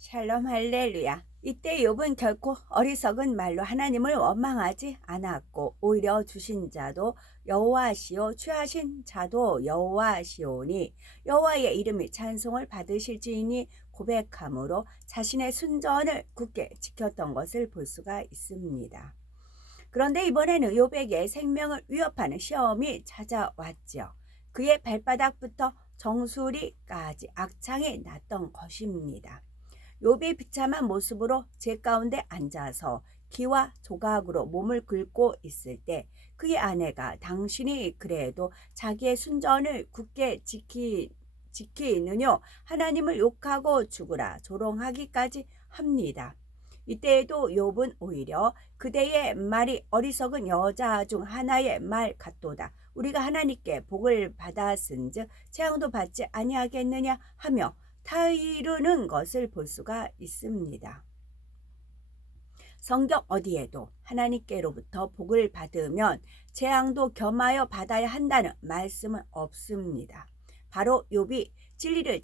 샬롬 할렐루야. 이때 욥은 결코 어리석은 말로 하나님을 원망하지 않았고 오히려 주신 자도 여호와시오 취하신 자도 여호와시오니 여호와의 이름이 찬송을 받으실지니 고백함으로 자신의 순전을 굳게 지켰던 것을 볼 수가 있습니다. 그런데 이번에는 욥에게 생명을 위협하는 시험이 찾아왔죠. 그의 발바닥부터 정수리까지 악창이 났던 것입니다. 욥이 비참한 모습으로 제 가운데 앉아서 기와 조각으로 몸을 긁고 있을 때 그의 아내가 당신이 그래도 자기의 순전을 굳게 지키느뇨 하나님을 욕하고 죽으라 조롱하기까지 합니다. 이때에도 욥은 오히려 그대의 말이 어리석은 여자 중 하나의 말 같도다. 우리가 하나님께 복을 받았은즉 재앙도 받지 아니하겠느냐 하며 타이르는 것을 볼 수가 있습니다. 성경 어디에도 하나님께로부터 복을 받으면 재앙도 겸하여 받아야 한다는 말씀은 없습니다. 바로 욥이 진리를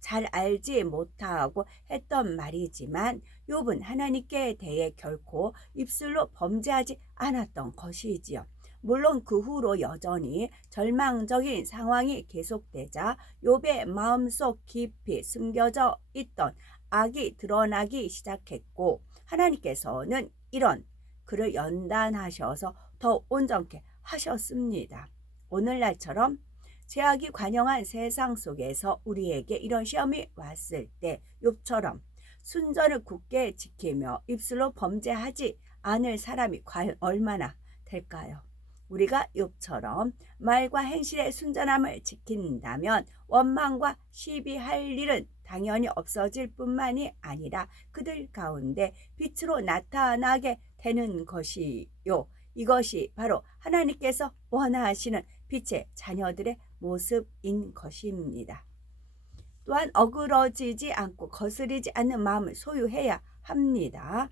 잘 알지 못하고 했던 말이지만 욥은 하나님께 대해 결코 입술로 범죄하지 않았던 것이지요. 물론 그 후로 여전히 절망적인 상황이 계속되자 욥의 마음속 깊이 숨겨져 있던 악이 드러나기 시작했고 하나님께서는 이런 그를 연단하셔서 더 온전케 하셨습니다. 오늘날처럼 죄악이 관영한 세상 속에서 우리에게 이런 시험이 왔을 때 욥처럼 순전을 굳게 지키며 입술로 범죄하지 않을 사람이 과연 얼마나 될까요? 우리가 욥처럼 말과 행실의 순전함을 지킨다면 원망과 시비할 일은 당연히 없어질 뿐만이 아니라 그들 가운데 빛으로 나타나게 되는 것이요. 이것이 바로 하나님께서 원하시는 빛의 자녀들의 모습인 것입니다. 또한 어그러지지 않고 거스리지 않는 마음을 소유해야 합니다.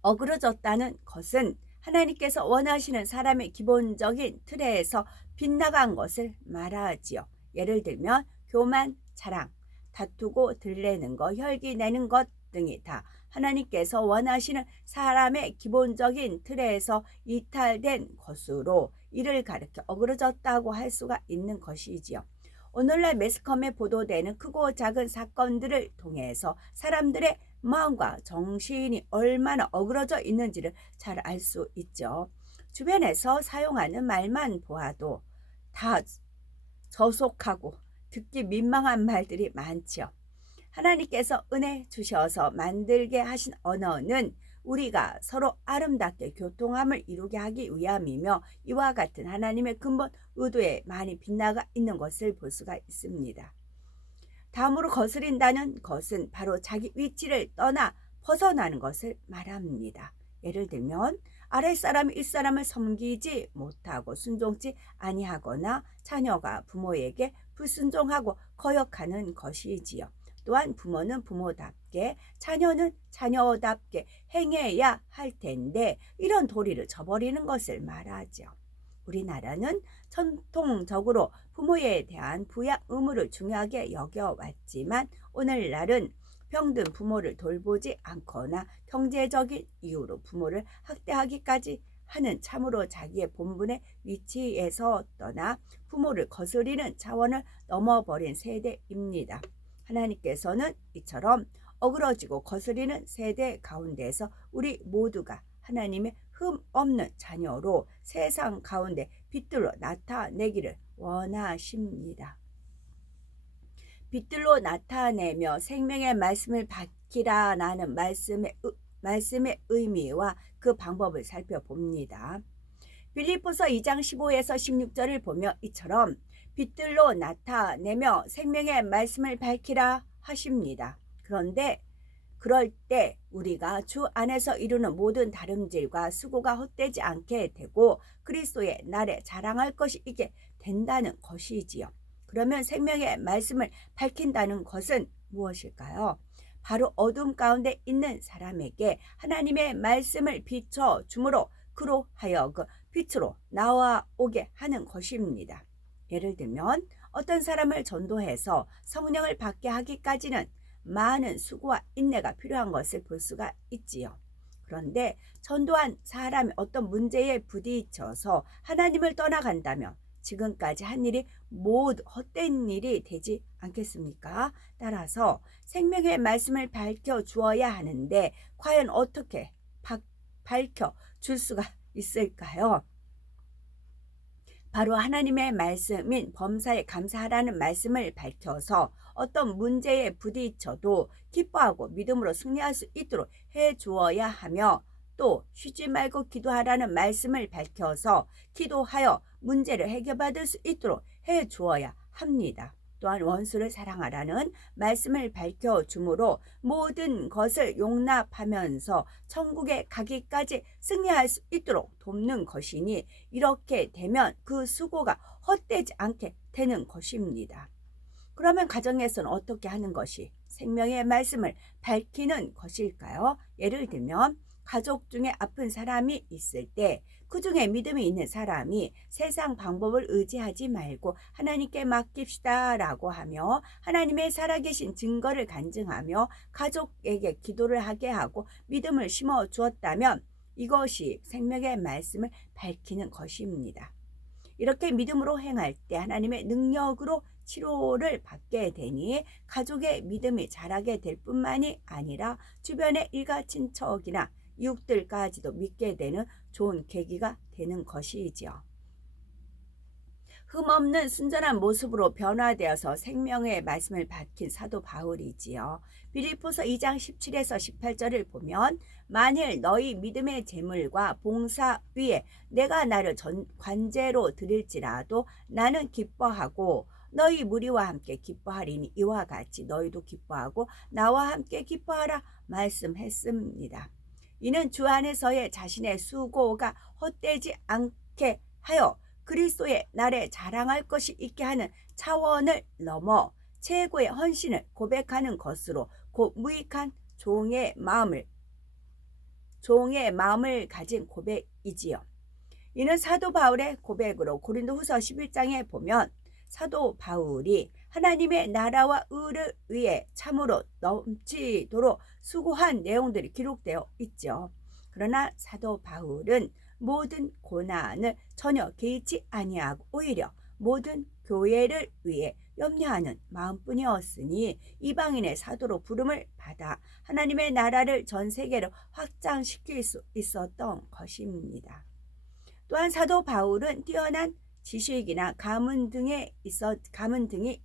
어그러졌다는 것은 하나님께서 원하시는 사람의 기본적인 틀에서 빗나간 것을 말하지요. 예를 들면 교만, 자랑, 다투고 들레는 것, 혈기 내는 것 등이 다 하나님께서 원하시는 사람의 기본적인 틀에서 이탈된 것으로 이를 가리켜 어그러졌다고 할 수가 있는 것이지요. 오늘날 매스컴에 보도되는 크고 작은 사건들을 통해서 사람들의 마음과 정신이 얼마나 어그러져 있는지를 잘 알 수 있죠. 주변에서 사용하는 말만 보아도 다 저속하고 듣기 민망한 말들이 많지요. 하나님께서 은혜 주셔서 만들게 하신 언어는 우리가 서로 아름답게 교통함을 이루게 하기 위함이며 이와 같은 하나님의 근본 의도에 많이 빗나가 있는 것을 볼 수가 있습니다. 다음으로 거스린다는 것은 바로 자기 위치를 떠나 벗어나는 것을 말합니다. 예를 들면 아랫사람이 윗사람을 섬기지 못하고 순종치 아니하거나 자녀가 부모에게 불순종하고 거역하는 것이지요. 또한 부모는 부모답게 자녀는 자녀답게 행해야 할 텐데 이런 도리를 저버리는 것을 말하죠. 우리나라는 전통적으로 부모에 대한 부양 의무를 중요하게 여겨왔지만 오늘날은 병든 부모를 돌보지 않거나 경제적인 이유로 부모를 학대하기까지 하는 참으로 자기의 본분의 위치에서 떠나 부모를 거스리는 차원을 넘어버린 세대입니다. 하나님께서는 이처럼 어그러지고 거스리는 세대 가운데서 우리 모두가 하나님의 흠 없는 자녀로 세상 가운데 빛들로 나타내기를 원하십니다. 빛들로 나타내며 생명의 말씀을 밝히라라는 말씀의 의미와 그 방법을 살펴봅니다. 빌립보서 2장 15에서 16절을 보며 이처럼 빛들로 나타내며 생명의 말씀을 밝히라 하십니다. 그런데 그럴 때 우리가 주 안에서 이루는 모든 다름질과 수고가 헛되지 않게 되고 그리스도의 날에 자랑할 것이 있게 된다는 것이지요. 그러면 생명의 말씀을 밝힌다는 것은 무엇일까요? 바로 어둠 가운데 있는 사람에게 하나님의 말씀을 비춰주므로 그로 하여금 빛으로 나와오게 하는 것입니다. 예를 들면 어떤 사람을 전도해서 성령을 받게 하기까지는 많은 수고와 인내가 필요한 것을 볼 수가 있지요. 그런데 전도한 사람이 어떤 문제에 부딪혀서 하나님을 떠나간다면 지금까지 한 일이 모두 헛된 일이 되지 않겠습니까? 따라서 생명의 말씀을 밝혀 주어야 하는데 과연 어떻게 밝혀 줄 수가 있을까요? 바로 하나님의 말씀인 범사에 감사하라는 말씀을 밝혀서 어떤 문제에 부딪혀도 기뻐하고 믿음으로 승리할 수 있도록 해 주어야 하며, 또 쉬지 말고 기도하라는 말씀을 밝혀서 기도하여 문제를 해결받을 수 있도록 해 주어야 합니다. 또한 원수를 사랑하라는 말씀을 밝혀주므로 모든 것을 용납하면서 천국에 가기까지 승리할 수 있도록 돕는 것이니, 이렇게 되면 그 수고가 헛되지 않게 되는 것입니다. 그러면 가정에서는 어떻게 하는 것이 생명의 말씀을 밝히는 것일까요? 예를 들면 가족 중에 아픈 사람이 있을 때 그 중에 믿음이 있는 사람이 세상 방법을 의지하지 말고 하나님께 맡깁시다 라고 하며 하나님의 살아계신 증거를 간증하며 가족에게 기도를 하게 하고 믿음을 심어 주었다면 이것이 생명의 말씀을 밝히는 것입니다. 이렇게 믿음으로 행할 때 하나님의 능력으로 치료를 받게 되니 가족의 믿음이 자라게 될 뿐만이 아니라 주변의 일가 친척이나 이웃들까지도 믿게 되는 좋은 계기가 되는 것이지요. 흠없는 순전한 모습으로 변화되어서 생명의 말씀을 밝힌 사도 바울이지요. 빌립보서 2장 17에서 18절을 보면 만일 너희 믿음의 재물과 봉사 위에 내가 나를 관제로 드릴지라도 나는 기뻐하고 너희 무리와 함께 기뻐하리니 이와 같이 너희도 기뻐하고 나와 함께 기뻐하라 말씀했습니다. 이는 주 안에서의 자신의 수고가 헛되지 않게 하여 그리스도의 날에 자랑할 것이 있게 하는 차원을 넘어 최고의 헌신을 고백하는 것으로 곧 무익한 종의 마음을 가진 고백이지요. 이는 사도 바울의 고백으로 고린도후서 11장에 보면 사도 바울이 하나님의 나라와 의를 위해 참으로 넘치도록 수고한 내용들이 기록되어 있죠. 그러나 사도 바울은 모든 고난을 전혀 개의치 아니하고 오히려 모든 교회를 위해 염려하는 마음뿐이었으니 이방인의 사도로 부름을 받아 하나님의 나라를 전 세계로 확장시킬 수 있었던 것입니다. 또한 사도 바울은 뛰어난 지식이나 가문 등이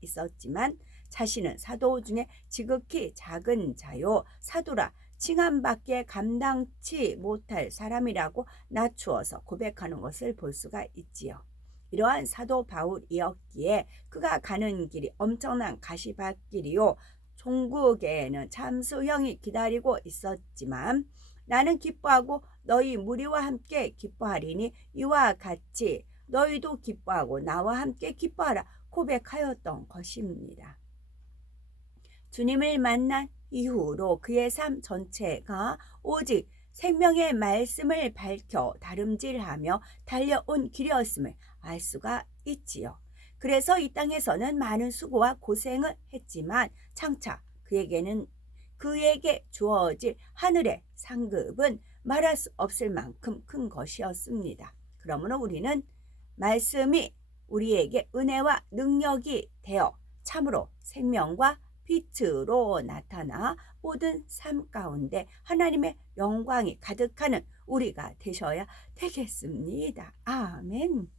있었지만 자신은 사도 중에 지극히 작은 자요 사도라 칭함밖에 감당치 못할 사람이라고 낮추어서 고백하는 것을 볼 수가 있지요. 이러한 사도 바울이었기에 그가 가는 길이 엄청난 가시밭길이요 종국에는 참수형이 기다리고 있었지만 나는 기뻐하고 너희 무리와 함께 기뻐하리니 이와 같이 너희도 기뻐하고 나와 함께 기뻐하라 고백하였던 것입니다. 주님을 만난 이후로 그의 삶 전체가 오직 생명의 말씀을 밝혀 다름질하며 달려온 길이었음을 알 수가 있지요. 그래서 이 땅에서는 많은 수고와 고생을 했지만 장차 그에게 주어질 하늘의 상급은 말할 수 없을 만큼 큰 것이었습니다. 그러므로 우리는 말씀이 우리에게 은혜와 능력이 되어 참으로 생명과 빛으로 나타나 모든 삶 가운데 하나님의 영광이 가득하는 우리가 되셔야 되겠습니다. 아멘.